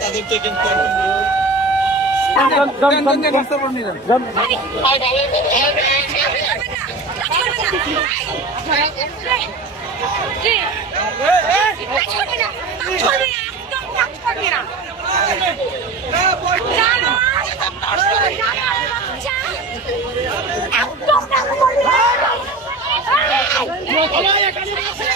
তাদেরকে কিন্তু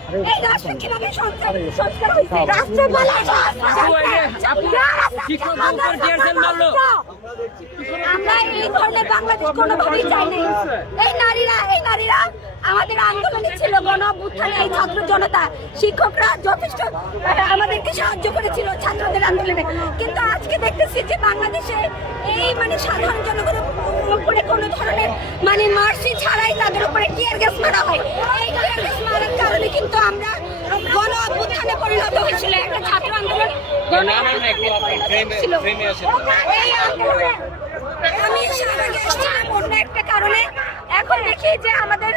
ভাই আমরা এই ধরনের বাংলাদেশ কোনোভাবেই এই নারীরা এই নারীরা আমাদের আন্দোলনে ছিল গণ অভ্যুত্থানে এই ছাত্র জনতা। শিক্ষকরা যথেষ্ট আমাদেরকে সাহায্য করেছিল ছাত্রদের আন্দোলনে। কিন্তু আজকে দেখতেছি যে বাংলাদেশে এই মানে সাধারণ জনগণের উপরে কোনো ধরনের মানে মার্সি ছাড়াই তাদের উপরে টিয়ার গ্যাস মারা হয়। এই টিয়ার গ্যাস কিন্তু আমরা গণ অভ্যুত্থানে পরিণত হয়েছিল। একটা ছাত্র আন্দোলন গণ অভ্যুত্থানে এই আন্দোলনে আমি শাহবাগে এসেছিলাম অন্য একটা কারণে। এখন দেখি যে আমাদের